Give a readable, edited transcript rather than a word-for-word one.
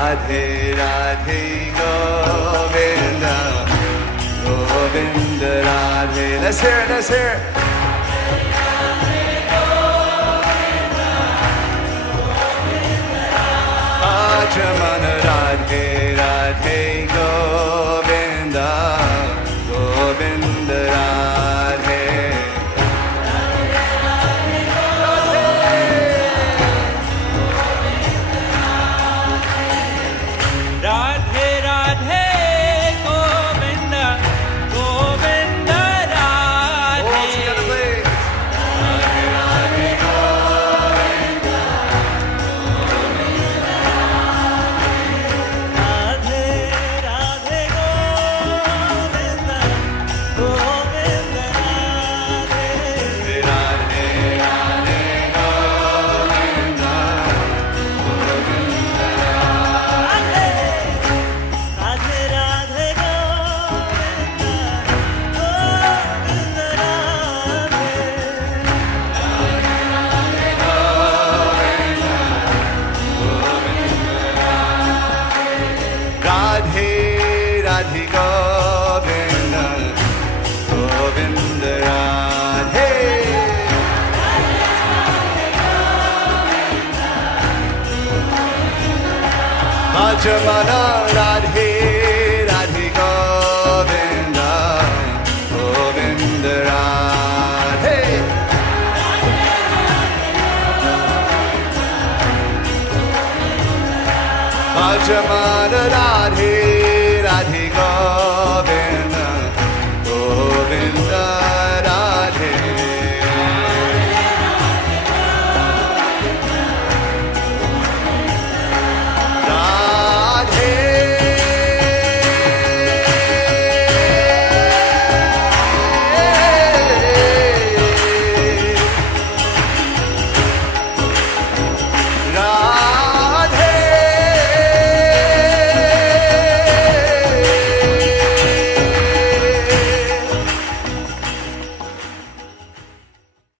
Radhe Radhe Govinda Govinda Radhe. Let's hear it, let's hear it. Bhajamana Radhe Radhe Govinda Govinda Radhe. Radhe Radhe Govinda Govinda Radhe. All together, please. Radhe Radhe Govinda Radhe Radhe Govinda Govinda Radhe. Radhe Radhe Govinda Govinda Radhe Radhe Radhe Govinda Govinda Radhe. Radhe Radhe Govinda Govinda Radhe. Bhajamana Radhe Radhe Govinda Govinda Radhe. Bhajamana Radhe Radhe Govinda